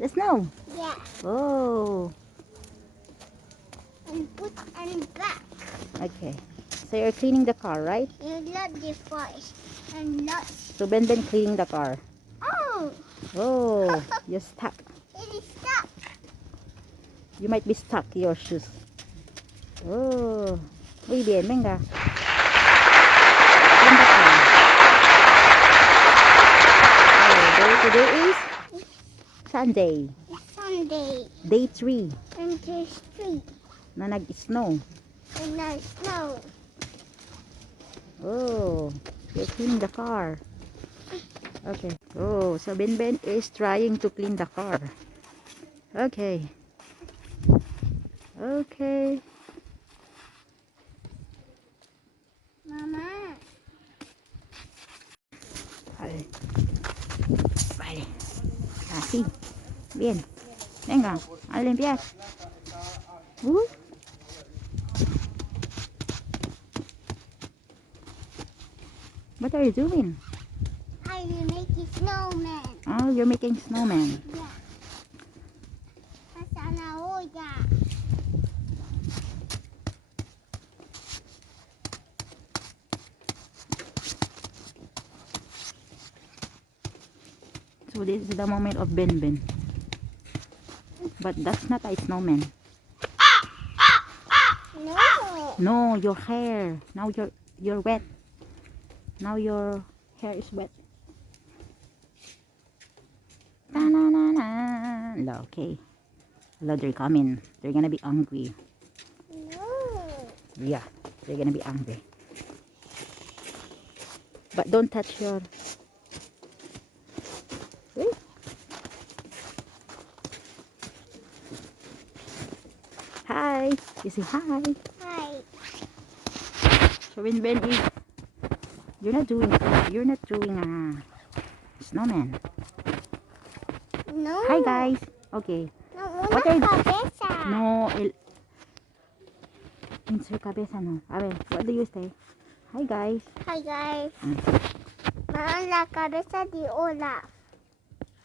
The snow? Yeah. Oh. And put and back. Okay. So you're cleaning the car, right? You load the first and not. So Ben cleaning the car. Oh. Oh, you're stuck. It is stuck. You might be stuck your shoes. Oh. Muy bien, venga. Clean the car. Oh, today is Sunday. Sunday. Day 3 And the street. na nag-snow. And the snow. Oh, you're cleaning the car. Okay. Oh, so Ben is trying to clean the car. Okay. Okay. Mama. Vale. Vale. Así. Bien. Venga, a limpiar. What are you doing? I will make a snowman. Oh, you're making snowman. Yeah. Zanahoria. So this is the moment of Ben. But that's not a snowman. No. No, your hair. Now you're wet. Now your hair is wet. Ta-na-na-na. Okay. Hello, they're coming. They're gonna be angry. No. Yeah, they're gonna be angry. But don't touch your... Wait. Hi. You say hi. Hi. So when Ben is... You're not doing a snowman. No. Hi guys. Okay. No, What una are you... cabeza. No, in su cabeza no. A ver, what do you say? Hi guys. Hi guys. Mm. La cabeza de Olaf.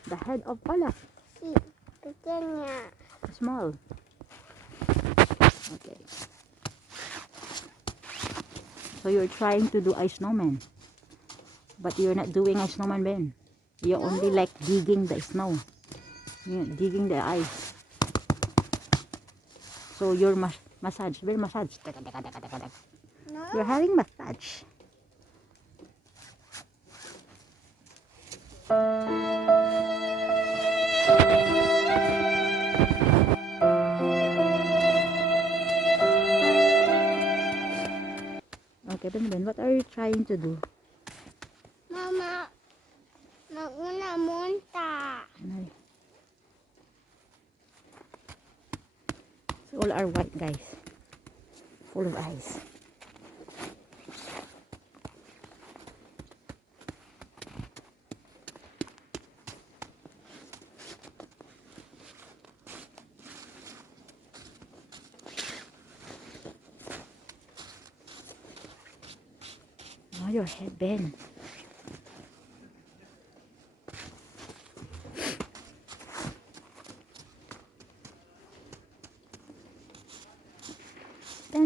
The head of Olaf. Sí, pequeña. Small. Okay. So you're trying to do a snowman. But you're not doing a snowman, Ben. You're only like digging the snow. You're digging the ice. So you're massage. Ben, massage. No. You're having massage. Okay, Ben, what are you trying to do? Mama, una monta. So all are white, guys. Full of ice. Now your head, Ben.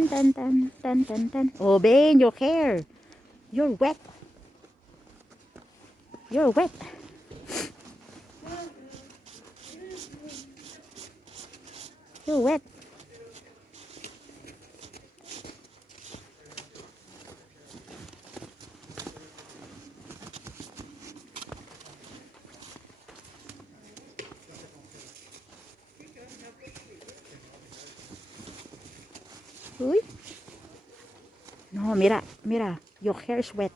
Dun. Oh, Ben, your hair. You're wet. You're wet. You're wet. Uy. No, mira. Your hair is wet.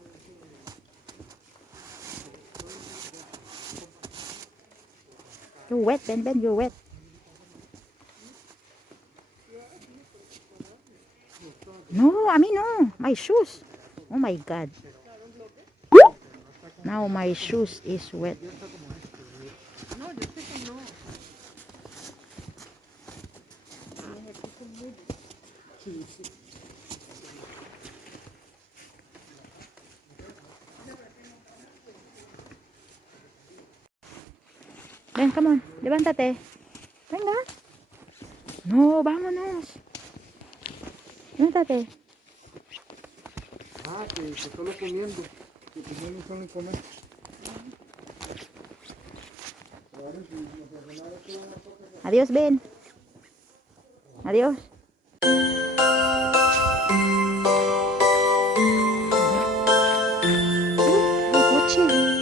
You're wet, Ben, you're wet. No, I mean, no. My shoes. Oh my God. Now my shoes is wet. Ben, come on. Levántate. Venga. No, vámonos. Levántate. Ah, que solo comiendo. Que comiendo solo comer. Adiós, Ben. Adiós. Coche.